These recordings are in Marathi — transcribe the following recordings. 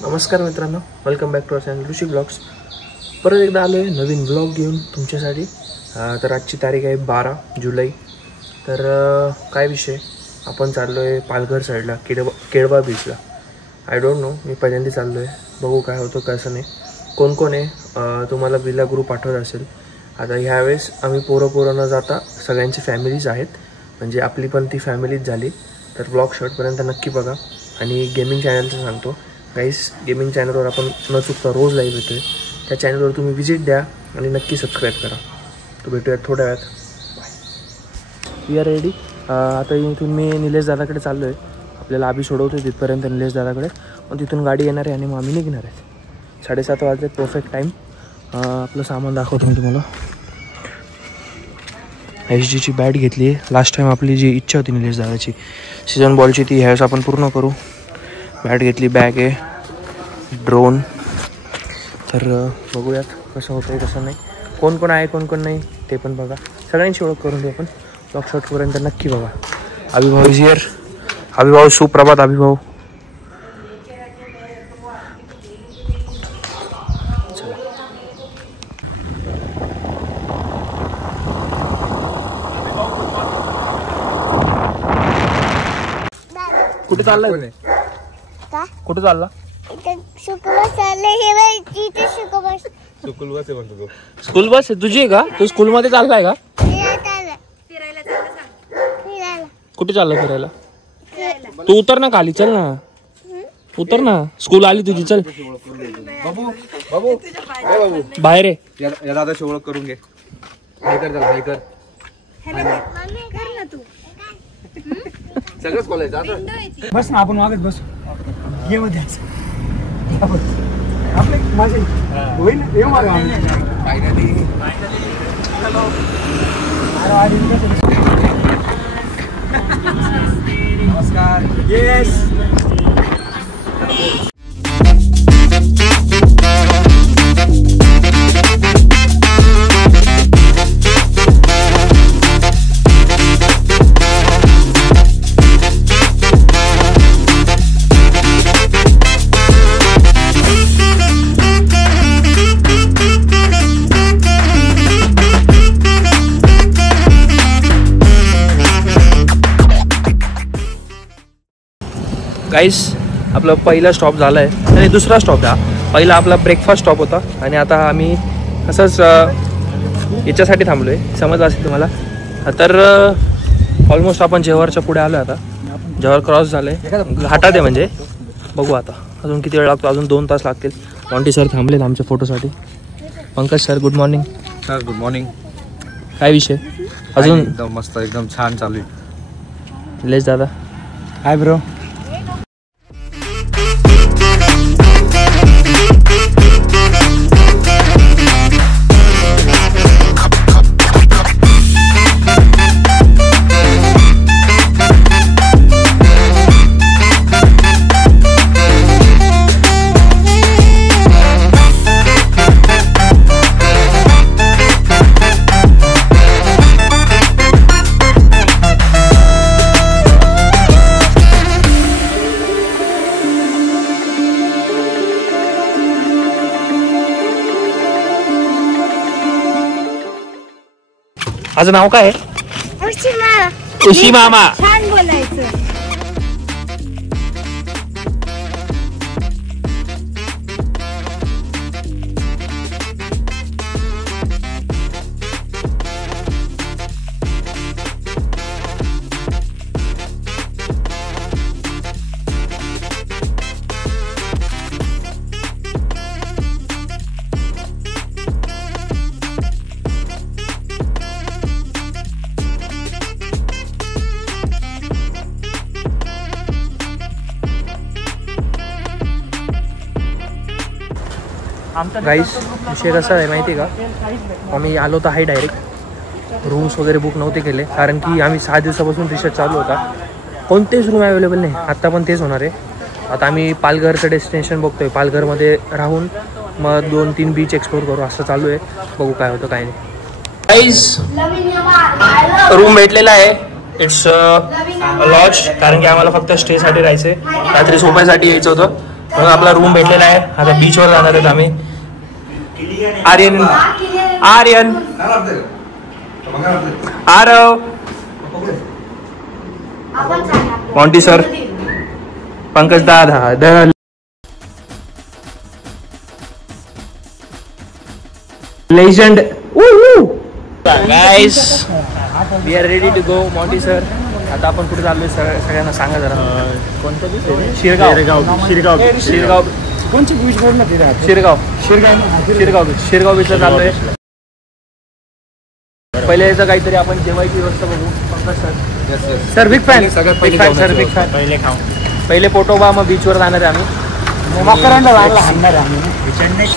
नमस्कार मित्रांनो, welcome back to our channel Rishi blogs. परत एकदा आलो आहे नवीन ब्लॉग घेऊन तुमच्यासाठी. तर आजची तारीख आहे 12 जुलै. तर काय विषय, आपण चाललो आहे पालघर साईडला, केळबा बीचला. आय डोंट नो, मी पहिल्यांदा चाललो आहे. बघू काय होतं कसं नाही. कोण कोण आहे तुम्हाला बिला ग्रुप आठवत असेल. आता ह्यावेळेस आम्ही पोरं न जाता सगळ्यांची फॅमिलीज आहेत, म्हणजे आपली पण ती फॅमिलीच झाली. तर ब्लॉग शॉर्टपर्यंत नक्की बघा. आणि गेमिंग चॅनलचं सांगतो गाईस, गेमिंग चॅनलवर आपण न चुकता रोज लाईव्ह येतो आहे. त्या चॅनलवर तुम्ही विजिट द्या आणि नक्की सबस्क्राईब करा. तो भेटूयात थोड्या वेळात. बाय. We are ready. आता इथून मी निलेश दादाकडे चाललो आहे. आपल्याला आभी सोडवतो तिथपर्यंत निलेश दादाकडे, मग तिथून गाडी येणार आहे आणि मग आम्ही निघणार आहे. 7:30 वाजले, परफेक्ट टाईम. आपलं सामान दाखवतो मी तुम्हाला. HGची बॅट घेतली आहे. लास्ट टाईम आपली जी इच्छा होती निलेश दादाची सीझन बॉलची, ती ह्यावेळेस आपण पूर्ण करू. बॅट घेतली, बॅग आहे, ड्रोन. तर बघूयात कसं होतं आहे कसं नाही, कोण कोण आहे कोण कोण नाही ते पण बघा. सगळ्यांची ओळख करून देऊ आपण. ब्लॉग शॉर्टपर्यंत नक्की बघा. अभिभाऊ इज हिअर. अभिभाऊ, सुप्रभात अभिभाऊ. कुठे चाललाय? कुठे चालला? स्कूल बस आहे तुझी का? तू स्कूल मध्ये चाललाय का? कुठे चालला फिरायला? तू उतर ना खाली, चल ना, उतर ना. स्कूल आली तुझी, चल. बाहेर आहे. दादाची ओळख करून घे. सगळंच कॉलेज बस ना, आपण मागत बस. ये मध्ये आपले माझे होईल. येऊ मागा फायनली. नमस्कार. येस. गाईस, आपला पहिला स्टॉप झाला आहे आणि दुसरा स्टॉप आहे. पहिला आपला ब्रेकफास्ट स्टॉप होता आणि आता आम्ही असंच याच्यासाठी थांबलो आहे, समजलं असेल तुम्हाला. तर ऑलमोस्ट आपण जेव्हारच्या पुढे आलो आहे. आता जेव्हार क्रॉस झालं आहे, घाटात आहे म्हणजे. बघू आता अजून किती वेळ लागतो. अजून 2 तास लागतील. मॉन्टी सर थांबलेत आमच्या फोटोसाठी. Pankaj sir, good morning. Sir good morning. काय विषय अजून? एकदम मस्त, एकदम छान चालू आहे. निलेश दादा, हाय ब्रो. माझं नाव काय आहे? उशी मामा. छान बोलायचं. गाईस विषय कसा आहे माहिती आहे का, आम्ही आलो तर आहे डायरेक्ट, रूम्स वगैरे बुक नव्हते केले कारण की आम्ही 6 दिवसापासून रिसर्च चालू होता, कोणतेच रूम अवेलेबल नाही. आत्ता पण तेच होणार आहे. आता आम्ही पालघरचं डेस्टिनेशन बघतोय, पालघरमध्ये राहून मग 2-3 बीच एक्सप्लोर करू असं चालू आहे. बघू काय होतं काय नाही. गाईस रूम भेटलेला आहे, इट्स लॉज, कारण की आम्हाला फक्त स्टेसाठी राहायचं आहे, रात्री झोपायसाठी यायचं होतं. म्हणून आपला रूम भेटलेला आहे. आता बीचवर जाणार आहेत आम्ही. आर्यन आर्यन आरव मॉन्टी सर, पंकज दादा, legend. Guys we are ready to go. Monty sir, आता आपण कुठे चाललोय सगळ्यांना सांगा जरा. कोणतं बीच? शिरगाव. शिरगाव कोणची बीच? शिरगाव शिरगाव बीचला चाललोय. पहिले याचं काहीतरी आपण जेवायची व्यवस्था बघू. Pankaj sir, sir big fan, big fan sir, big fan. पहिले पोटोबा, मग बीचवर जाणार आहे आम्ही. मकरंडा हाणणार आहे आम्ही.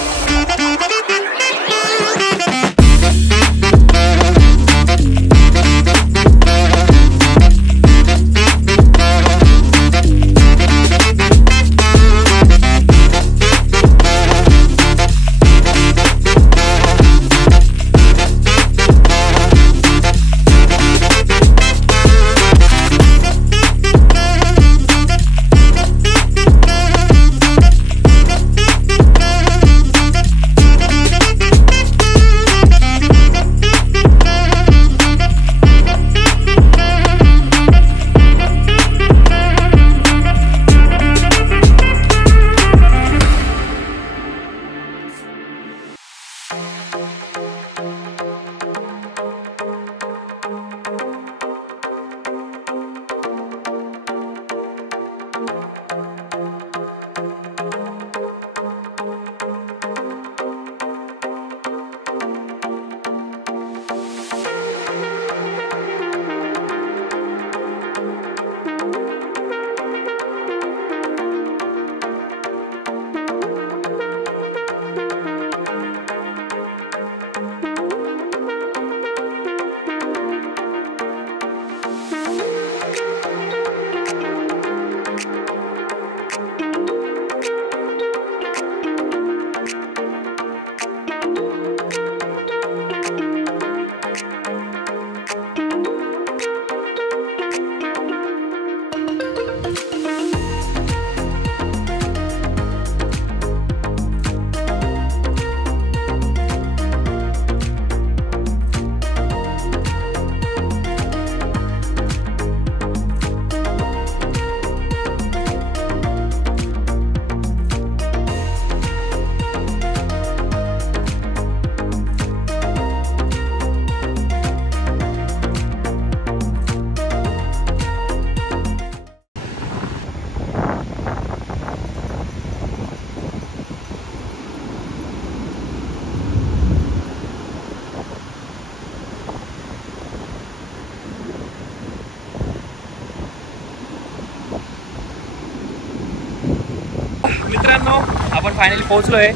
मित्रांनो आपण फायनली पोहोचलो आहे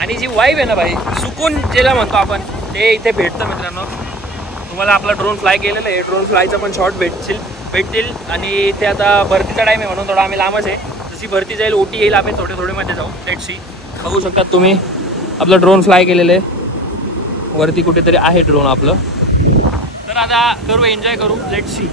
आणि जी वाईब आहे ना भाई, सुकून ज्याला म्हणतो आपण, ते इथे भेटतं मित्रांनो. तुम्हाला आपला ड्रोन फ्लाय केलेलं आहे, ड्रोन फ्लायचा पण शॉट भेटतील आणि ते आता भरतीचा टाईम आहे म्हणून थोडा आम्ही लांबच आहे. जशी भरती जाईल ओटी येईल, आम्ही थोडे मध्ये जाऊ. Let's see. बघू शकतात तुम्ही आपलं ड्रोन फ्लाय केलेलं आहे, वरती कुठेतरी आहे ड्रोन आपलं. तर आता करू, एन्जॉय करू. Let's see.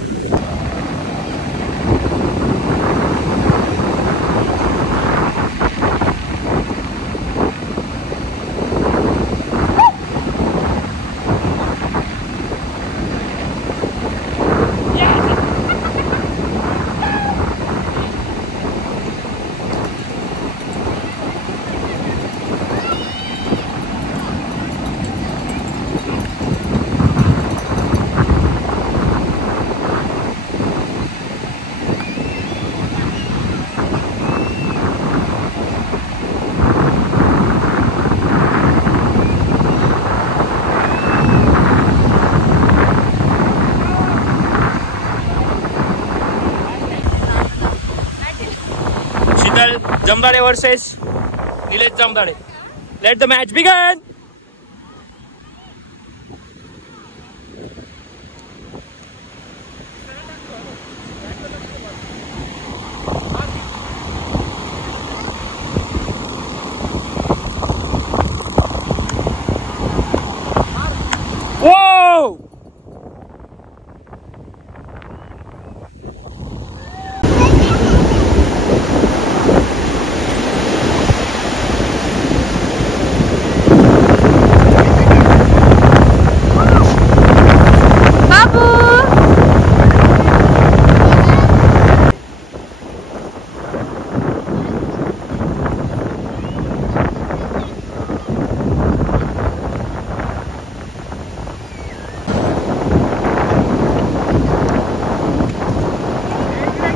Jamdade versus Nilesh Jamdade. Let the match begin.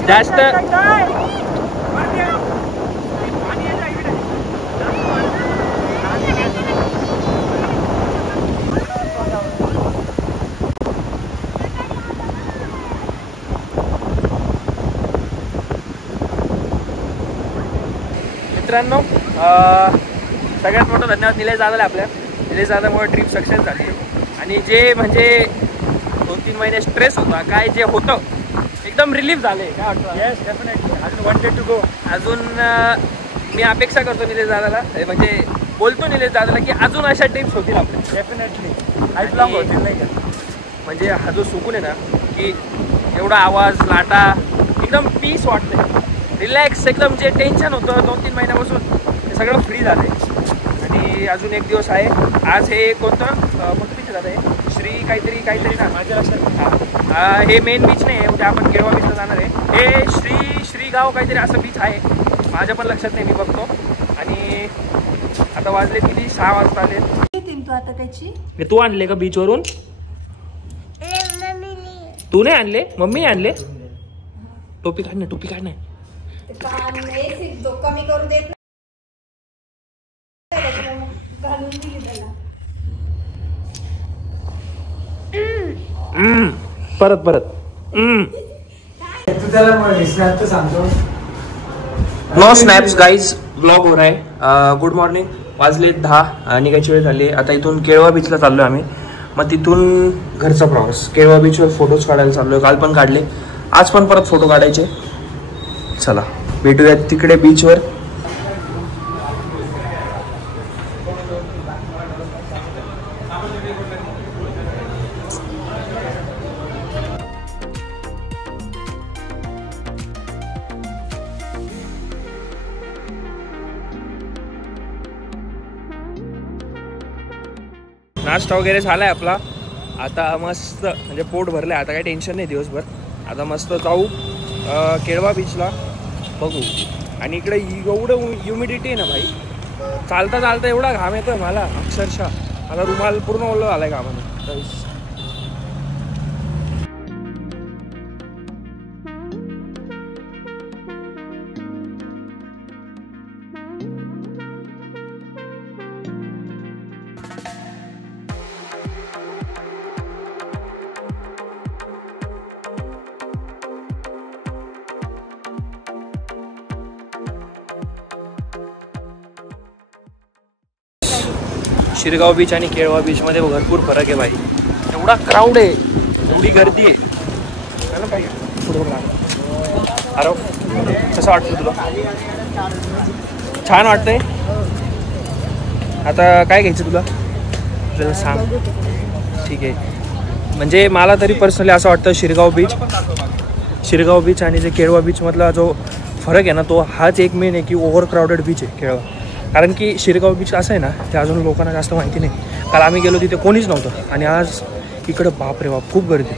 जास्त मित्रांनो सगळ्यात मोठं धन्यवाद निलेश दादाला. आपल्या निलेश दादामुळे ट्रिप सक्सेस झाली. आणि जे म्हणजे 2-3 महिने स्ट्रेस होता, काय जे होतं एकदम रिलीफ झाले. काय वाटतं? Yes definitely. अजून 1 day टू गो. अजून मी अपेक्षा करतो निलेश दादाला, म्हणजे बोलतो निलेश दादाला की अजून अशा ट्रिप्स होतील आपल्या. डेफिनेटली लाईफलॉंग होतील नाही का. म्हणजे हा जो सुकून आहे ना, की एवढा आवाज लाटा एकदम पीस वाटते, रिलॅक्स एकदम. जे टेन्शन होतं 2-3 महिन्यापासून ते सगळं फ्री झाले. आणि अजून एक दिवस आहे. आज हे कोणतं पिच झालं आहे? श्री काहीतरी ना, माझ्या लक्षात. हां, हे मेन बीच नाही आहे. उद्या आपण केळवा बीचला जाणार आहे. हे श्रीगाव काहीतरी असं बीच आहे, माझ्या पण लक्षात नाही, मी बघतो. आणि आता वाजले किती? 6 वाजता आले. आता त्याची तू आणले का बीचवरून? तू नाही आणले, मम्मी आणले. टोपी काढ ना, टोपी काढ ना. कमी करू देत घालून दिली त्याला. परत तू त्याला स्नॅप तर सांगतो. नो स्नॅप्स गाईज, ब्लॉग हो रहा है. Good morning. वाजले 10 निघायची वेळ झाली. आता इथून केळवा बीचला चाललो आहे आम्ही. मग तिथून घरचा प्रवास. केळवा बीचवर फोटोज काढायला चाललो आहे. काल पण काढले, आज पण परत फोटो काढायचे. चला भेटूयात तिकडे बीचवर. नाश्ता वगैरे झालाय आपला. आता मस्त म्हणजे पोट भरलंय. आता काही टेन्शन नाही दिवसभर. आता मस्त जाऊ केळवा बीचला, बघू. आणि इकडे एवढं ह्युमिडिटी आहे ना भाई, चालता चालता एवढा घाम येतोय मला अक्षरशः. आता रुमाल पूर्ण ओलं झालाय घामाने. शिरगाव बीच आणि केळवा बीचमध्ये भरपूर फरक आहे भाई. एवढा क्राऊड आहे, एवढी गर्दी आहे. अरे कसं वाटतं तुला? छान वाटतंय. आता काय घ्यायचं तुला? आपल्याला सांग. ठीक आहे. म्हणजे मला तरी पर्सनली असं वाटतं शिरगाव बीच आणि जे केळवा बीचमधला जो फरक आहे ना, तो हाच एक मेन आहे की ओव्हर क्राऊडेड बीच आहे केळवा. कारण की शिरगाव बीच असं आहे ना, ते अजून लोकांना जास्त माहिती नाही. काल आम्ही गेलो तिथे कोणीच नव्हतं. आणि आज इकडं बापरे बाप खूप गर्दी.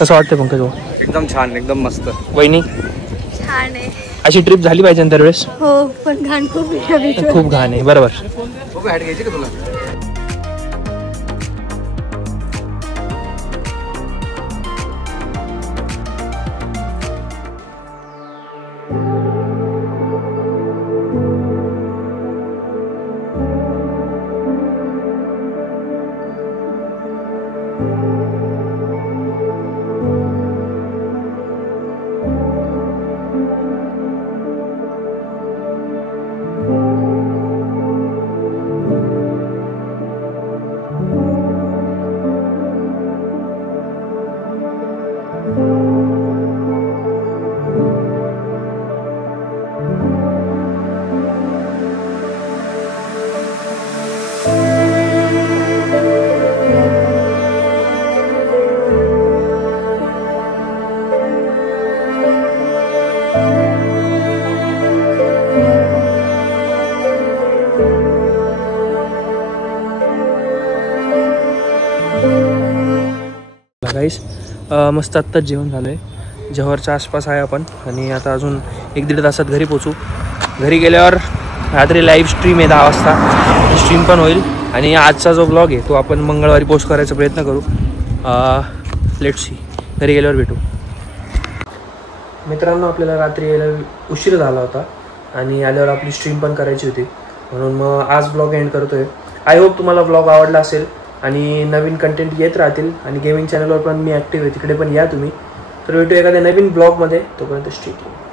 कसं वाटतं पंकज? एकदम छान, एकदम मस्त. वहिनी छान आहे. अशी ट्रिप झाली पाहिजे ना दरवेळेस. हो, पण घाण खूप आहे. खूप घाण आहे. बरोबर. हॅट घ्यायची का तुला? मस्त आत्ताच जेवण झालं आहे. जव्हारच्या आसपास आहे आपण आणि आता अजून 1-1.5 तासात घरी पोचू. घरी गेल्यावर रात्री लाईव्ह स्ट्रीम आहे 10 वाजता. स्ट्रीम पण होईल आणि आजचा जो ब्लॉग आहे तो आपण मंगळवारी पोस्ट करायचा प्रयत्न करू. Let's C. घरी गेल्यावर भेटू. मित्रांनो, आपल्याला रात्री यायला उशीर झाला होता आणि आल्यावर आपली स्ट्रीम पण करायची होती, म्हणून मग आज ब्लॉग एंड करतोय. आय होप तुम्हाला ब्लॉग आवडला असेल आणि नवीन कंटेंट येत राहतील आणि गेमिंग चॅनलवर पण मी ॲक्टिव्ह आहे, तिकडे पण या तुम्ही. तर भेटू एखाद्या नवीन ब्लॉगमध्ये. तोपर्यंत स्टे ट्यून्ड.